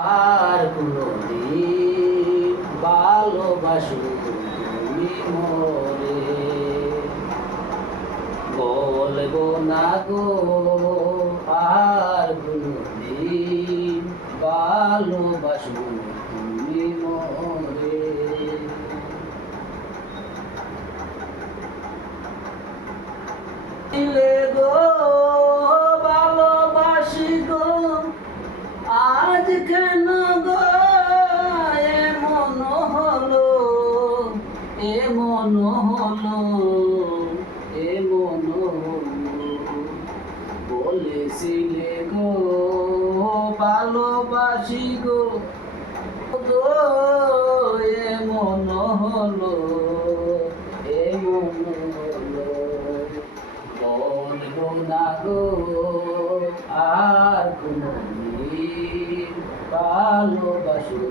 আর কোনদিন ভালোবাসো তুমি মোরে, বলবো না গো আর কোনদিন ভালোবাসো তুমি মোরে। দিলে গো ভালোবাসি গো, আজ কেন গো এমন হলো, এমন হলো, এমন হলো। বলেছিলে গো ভালোবাসি গো, গো এমন হলো, এমন হলো। বলবো না গো আর কোনদিন ভালোবাসো